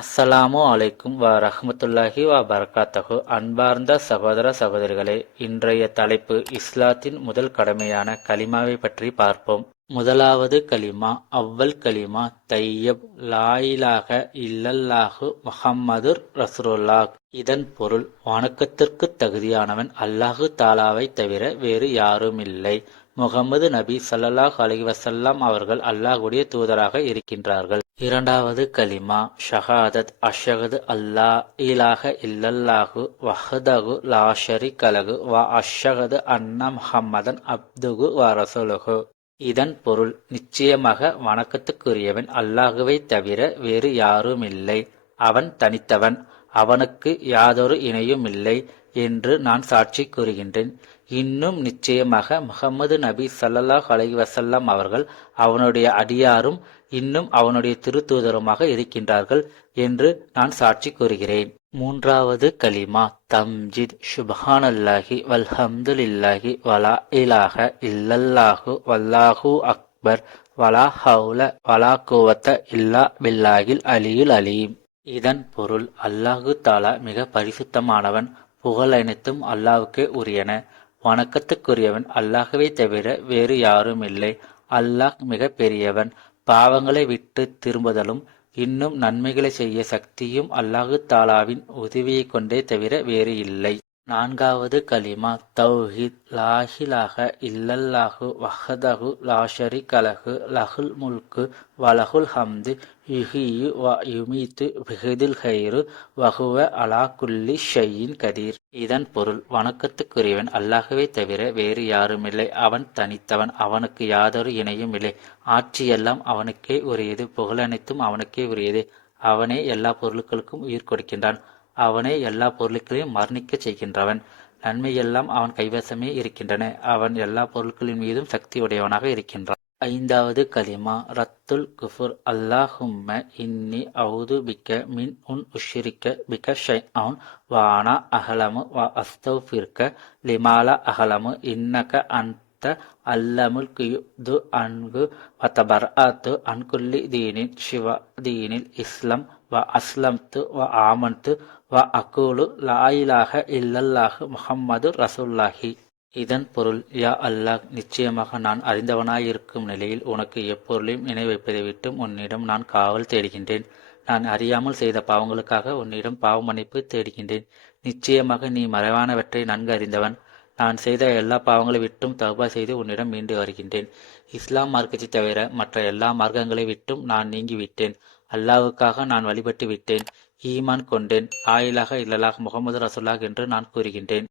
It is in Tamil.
அஸ்ஸலாமு அலைக்கும் ரஹ்மத்துல்லாஹி பரகாத்தஹு. அன்பார்ந்த சகோதர சகோதரிகளே, இன்றைய தலைப்பு இஸ்லாத்தின் முதல் கடமையான கலிமாவை பற்றி பார்ப்போம். முதலாவது கலிமா அவ்வல் கலிமா தையப் லாயிலாக இல்லல்லாஹு முஹம்மதுர் ரசூலுல்லாஹ். இதன் பொருள், வணக்கத்திற்கு தகுதியானவன் அல்லாஹு தாலாவை தவிர வேறு யாருமில்லை. முகமது நபி ஸல்லல்லாஹு அலைஹி வஸல்லம் அவர்கள் அல்லாஹ்வுடைய தூதராக இருக்கின்றார்கள். இரண்டாவது கலிமா ஷஹாதத் அஷ்ஹது அல்லா இலாஹ இல்லல்லாஹு வஹ்தஹு லா ஷரீக லஹு வ அஷ்ஹது அன்ன முஹம்மதன் அப்துஹு வ ரசூலுஹு. இதன் பொருள், நிச்சயமாக வணக்கத்துக்குரியவன் அல்லாஹுவை தவிர வேறு யாருமில்லை, அவன் தனித்தவன், அவனுக்கு யாதொரு இணையுமில்லை என்று நான் சாட்சி கூறுகின்றேன். இன்னும் நிச்சயமாக முஹம்மது நபி ஸல்லல்லாஹு அலைஹி வஸல்லம் அவர்கள் அவனுடைய அடியாரும் இன்னும் அவனுடைய திருத்தூதருமாக இருக்கின்றார்கள் என்று நான் சாட்சி கூறுகிறேன். மூன்றாவது கலிமா தம்ஜித் சுப்ஹானல்லாஹி வல்ஹம்துலில்லாஹி வலா இலாஹ இல்லல்லாஹு வல்லாஹு அக்பர் வலா ஹவுல வலா குவத்த இல்லா பில்லாஹில் அலியுல் அலீம். இதன் பொருள், அல்லாஹு தாலா மிக பரிசுத்தமானவன், புகழ் அனைத்தும் அல்லாஹ்வுக்கே உரியன, வணக்கத்துக்குரியவன் அல்லாஹ்வை தவிர வேறு யாருமில்லை, அல்லாஹ் மிக பெரியவன், பாவங்களை விட்டு திரும்புதலும் இன்னும் நன்மைகளை செய்ய சக்தியும் அல்லாஹு தாலாவின் உதவியை கொண்டே தவிர வேறு இல்லை. நான்காவது கலிமா தௌஹீத் லாஹிலாஹ இல்லல்லாஹு வஹ்தஹு லா ஷரீக லஹு லஹுல் முல்கு வலஹுல் ஹம்து யுஹ்யி வ யுமீத்து பிஹதில் ஹைரு வஹுவ அலா குல்லி ஷைஇன் கதீர். இதன் பொருள், வணக்கத்துக்குரியவன் அல்லாஹுவை தவிர வேறு யாருமில்லை, அவன் தனித்தவன், அவனுக்கு யாதொரு இணையும் இல்லை, ஆட்சியெல்லாம் அவனுக்கே உரியது, புகழனைத்தும் அவனுக்கே உரியது, அவனே எல்லா பொருட்களுக்கும் உயிர் கொடுக்கின்றான், அவனே எல்லா பொருட்களையும் மரணிக்கச் செய்கின்றவன், நன்மையெல்லாம் அவன் கைவசமே இருக்கின்றன, அவன் எல்லா பொருட்களின் மீதும் சக்தி உடையவனாக இருக்கின்றான். ஐந்தாவது கலிமா ரத்துல் குஃபுர் அல்லாஹும்ம இன்னி அவுது பிக்க மின் உஷ்ரிக்க பிக்க ஷைஅன் வ அனா அஹலமு வ அஸ்தஃபிருக்க லிமாலா அஹலமு இன்னக அன்த அல்லமுல் குயுது அன்கு வ தபர்அத்து அன் குல்லி தீனின் ஷிவா தீனில் இஸ்லாம் வ அஸ்லம்து வ ஆமன்து வ அகூலு லா இலாஹ இல்லல்லாஹு முஹம்மது ரசூலுல்லாஹி. இதன் பொருள், யா அல்லாஹ், நிச்சயமாக நான் அறிந்தவனாயிருக்கும் நிலையில் உனக்கு எப்பொருளையும் நினைவைப்பதை விட்டும் உன்னிடம் நான் காவல் தேடுகின்றேன். நான் அறியாமல் செய்த பாவங்களுக்காக உன்னிடம் பாவ மன்னிப்பு தேடுகின்றேன். நிச்சயமாக நீ மறைவானவற்றை நன்கு அறிந்தவன். நான் செய்த எல்லா பாவங்களை விட்டும் தௌபா செய்து உன்னிடம் மீண்டு வருகின்றேன். இஸ்லாம் மார்க்கத்தை தவிர மற்ற எல்லா மார்க்கங்களை விட்டும் நான் நீங்கிவிட்டேன். அல்லாஹ்வுக்காக நான் வழிபட்டு விட்டேன், ஈமான் கொண்டேன், லா இலாஹ இல்லல்லாஹ் முஹம்மது ரசூலுல்லாஹ் என்று நான் கூறுகின்றேன்.